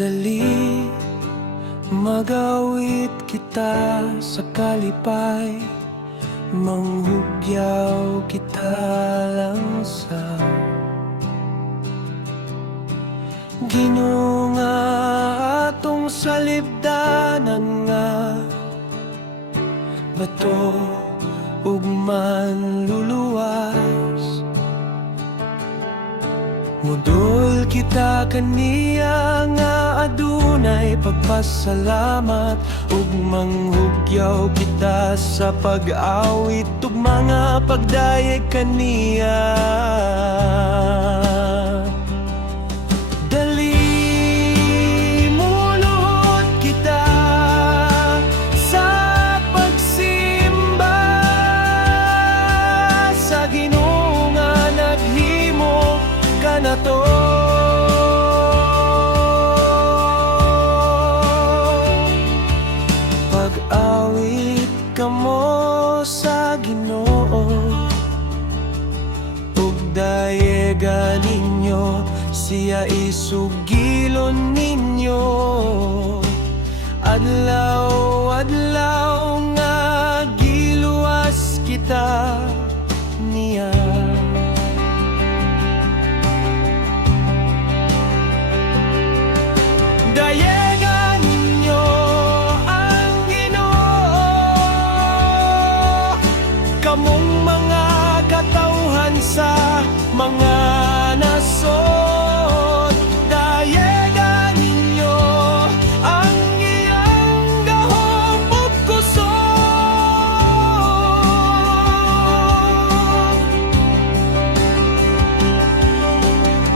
Dali, magawit kita sa kalipay, manghugyaw kita lang sa Ginoo nga atong salibdanan nga bato ug manluluwas. Mudol kita kaniya nga adunay pagpasalamat, ug manghugyaw kita sa pag-awit ug mga pagdayeg kaniya. Pag-awit kamo sa Ginoo, ug dayegan ninyo siya isugilon ninyo. Adlaw-adlaw nga giluwas kita niya. Dayegan ninyo ang Ginoo, kamong mga katawhan sa mga nasod. Dayegan ninyo ang iyang gahom ug kusog,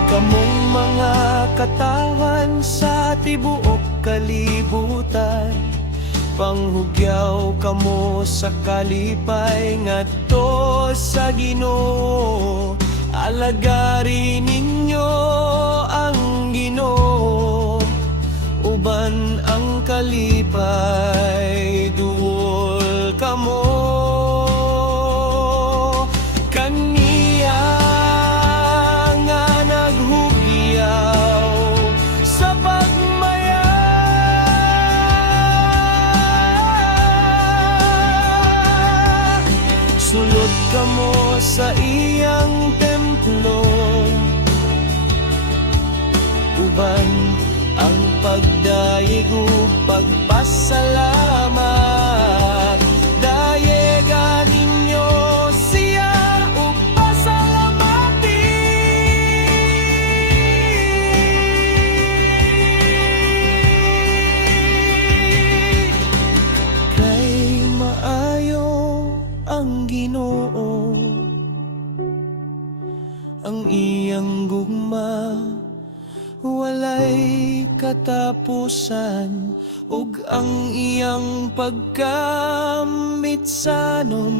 kamong mga katawhan sa tibuok kalibutan. Panghugyaw kamo sa kalipay ngadto sa Ginoo. Alagarin ninyo ang Ginoo, uban ang kalipay duol kamo. Sulod kamo sa iyang templo, uban ang pagdayeg ug pagpasalamat. Dayegan ninyo siya ug pasalamati. Kay maayo ang Ginoo, ang iyang gugma walay katapusan, ug ang iyang pagkamitsanon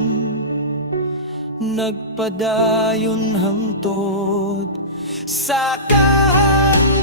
nagpadayon hangtod sa kahanglan.